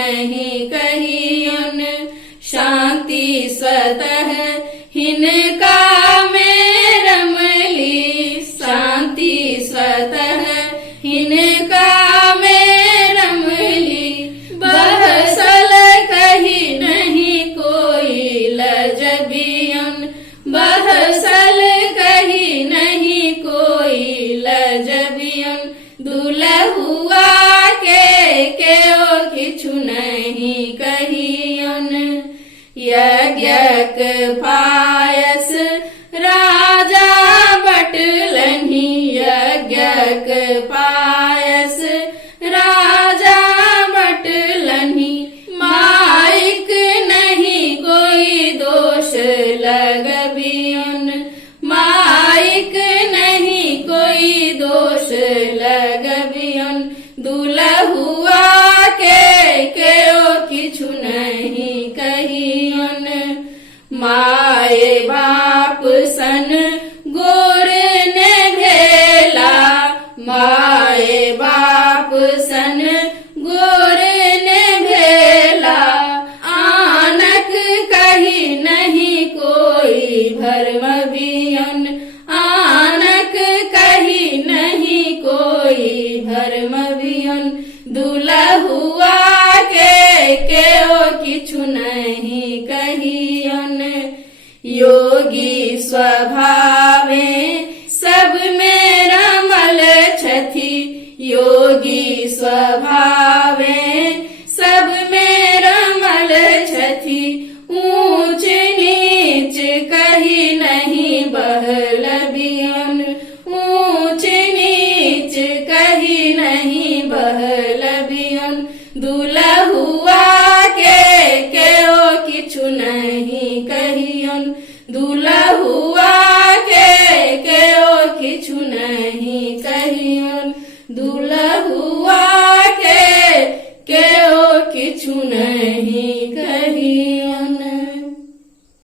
नहीं कहियन, शांति स्वतः हिनका में रमली, शांति स्वतः हिनका में रमली। बहसल कही नहीं कोई लजबियन, बहसल कही नहीं कोई लजबियन। दुलहुआ के ओ किछु नहीं कहियन, यज्ञक पायस राजा बटलनि, यज्ञक पायस राजा बटलनि। माइक नहीं कोई दोष लगबियन, माइक नहीं कोई दोष लगबियन। दुलहुआ के ओ किछु नहीं कहियन, माए बाप सन गोर ने भेला, माए बाप सन गोर ने भेला। आनक कही नहीं कोई भरम बियन, आनक कही नहीं कोई भरम बियन। दुलहुआ के ओ किछु नहीं कहियन, योगी स्वभावे सब में रमल छथि, योगी स्वभावे सब में रमल छथि। ऊंच नीच कही नहीं बहलबियन, ऊंच नीच कही नहीं बहलबियन। दुलहुआ के ओ किछु नहीं कहियन, दुलहुआ के